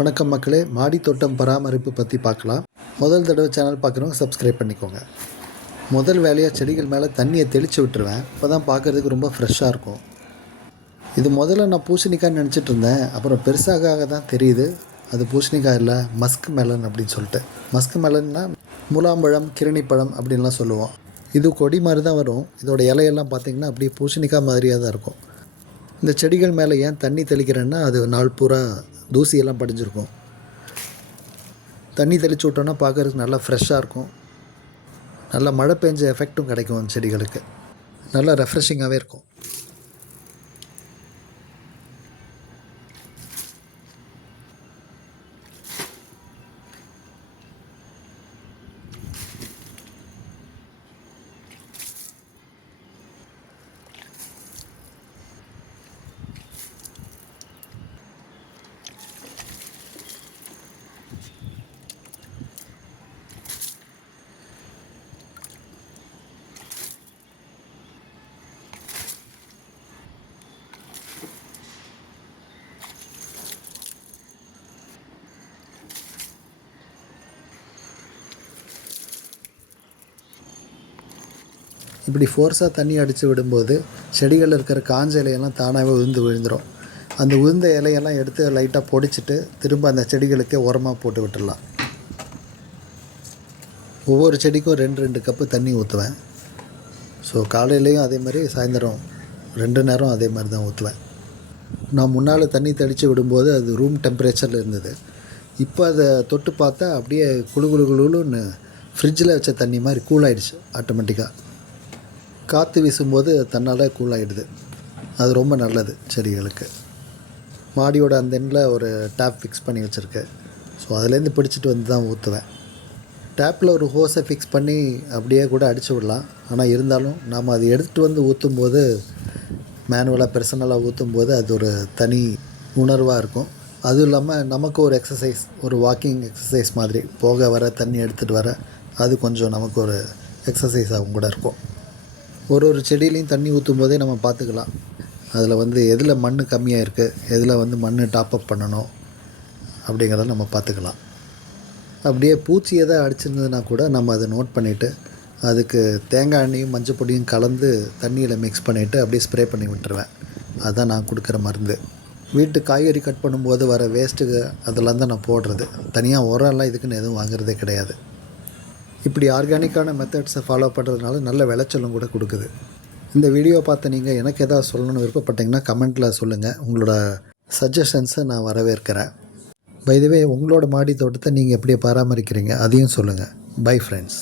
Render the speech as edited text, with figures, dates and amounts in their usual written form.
வணக்கம் மக்களே, மாடி தோட்டம் பராமரிப்பு பற்றி பார்க்கலாம். முதல் தடவை சேனல் பார்க்குறவங்க சப்ஸ்கிரைப் பண்ணிக்கோங்க. முதல் வேலையாக செடிகள் மேலே தண்ணியை தெளித்து விட்டுருவேன். அப்போ தான் பார்க்குறதுக்கு ரொம்ப ஃப்ரெஷ்ஷாக இருக்கும். இது முதல்ல நான் பூசணிக்காய்ன்னு நினச்சிட்டு இருந்தேன். அப்புறம் பெருசாக தான் தெரியுது அது பூசணிக்காய் இல்லை, மஸ்க் மெலன் அப்படின்னு சொல்லிட்டு. மஸ்க் மெலன்னா முலாம்பழம், கிருணிப்பழம் அப்படின்லாம் சொல்லுவோம். இது கொடி மாதிரி தான் வரும். இதோட இலையெல்லாம் பார்த்திங்கன்னா அப்படியே பூசணிக்காய் மாதிரியாக தான் இருக்கும். இந்த செடிகள் மேலே ஏன் தண்ணி தெளிக்கிறேன்னா, அது நாள் பூரா தூசியெல்லாம் படிஞ்சிருக்கும். தண்ணி தெளித்து விட்டோன்னா பார்க்குறதுக்கு நல்லா ஃப்ரெஷ்ஷாக இருக்கும். நல்லா மழை பெஞ்ச எஃபெக்ட்டும் கிடைக்கும் அந்த செடிகளுக்கு. நல்லா ரெஃப்ரெஷிங்காகவே இருக்கும். இப்படி ஃபோர்ஸாக தண்ணி அடித்து விடும்போது செடிகளில் இருக்கிற காஞ்ச இலையெல்லாம் தானாகவே விழுந்துடும். அந்த உதிர்ந்த இலையெல்லாம் எடுத்து லைட்டாக பொடிச்சிட்டு திரும்ப அந்த செடிகளுக்கே உரமாக போட்டு விட்டுடலாம். ஒவ்வொரு செடிக்கும் 2 கப்பு தண்ணி ஊற்றுவேன். ஸோ காலையிலையும் அதே மாதிரி, சாயந்தரம் 2 நேரம் அதே மாதிரி தான் ஊற்றுவேன். நான் முன்னால் தண்ணி தெளித்து விடும்போது அது ரூம் டெம்பரேச்சரில் இருந்தது. இப்போ அதை தொட்டு பார்த்தா அப்படியே குளுன்னு ஃப்ரிட்ஜில் வச்ச தண்ணி மாதிரி கூலாகிடுச்சு. ஆட்டோமேட்டிக்காக காற்று வீசும்போது தன்னால் கூலாகிடுது. அது ரொம்ப நல்லது செடிகளுக்கு. மாடியோட அந்த எண்டில் ஒரு டேப் ஃபிக்ஸ் பண்ணி வச்சுருக்கேன். ஸோ அதுலேருந்து பிடிச்சிட்டு வந்து தான் ஊற்றுவேன். டேப்பில் ஒரு ஹோஸை ஃபிக்ஸ் பண்ணி அப்படியே கூட அடித்து விடலாம். ஆனால் இருந்தாலும் நாம் அதை எடுத்துகிட்டு வந்து ஊற்றும்போது, மேனுவலாக பர்சனலாக ஊற்றும்போது அது ஒரு தனி உணர்வாக இருக்கும். அதுவும் இல்லாமல் நமக்கு ஒரு எக்ஸசைஸ், ஒரு வாக்கிங் எக்ஸசைஸ் மாதிரி, போக வர தண்ணி எடுத்துகிட்டு வர, அது கொஞ்சம் நமக்கு ஒரு எக்ஸசைஸாகவும் கூட இருக்கும். ஒரு செடியிலையும் தண்ணி ஊற்றும் போதே நம்ம பார்த்துக்கலாம். அதில் எதில் மண் கம்மியாக இருக்குது, எதில் மண் டாப்அப் பண்ணணும் அப்படிங்கிறத நம்ம பார்த்துக்கலாம். அப்படியே பூச்சி எதாவது அடிச்சிருந்ததுன்னா கூட நம்ம அதை நோட் பண்ணிவிட்டு, அதுக்கு தேங்காய் எண்ணெயும் மஞ்சள் பொடியும் கலந்து தண்ணியில் மிக்ஸ் பண்ணிவிட்டு அப்படியே ஸ்ப்ரே பண்ணி விட்டுருவேன். அதுதான் நான் கொடுக்குற மருந்து. வீட்டு காய்கறி கட் பண்ணும்போது வர வேஸ்ட்டுக்கு அதெல்லாம் தான் நான் போடுறது. தனியாக உரம்லாம் இதுக்குன்னு எதுவும் வாங்குறதே கிடையாது. இப்படி ஆர்கானிக்கான மெத்தட்ஸை ஃபாலோ பண்ணுறதுனால நல்ல விளைச்சலும் கூட கொடுக்குது. இந்த வீடியோ பார்த்து நீங்கள் எனக்கு எதாவது சொல்லணும்னு விருப்பப்பட்டீங்கன்னா கமெண்ட்டில் சொல்லுங்கள். உங்களோட சஜஷன்ஸை நான் வரவேற்கிறேன். பை தி வே, உங்களோட மாடி தோட்டத்தை நீங்கள் எப்படி பராமரிக்கிறீங்க அதையும் சொல்லுங்கள். Bye friends.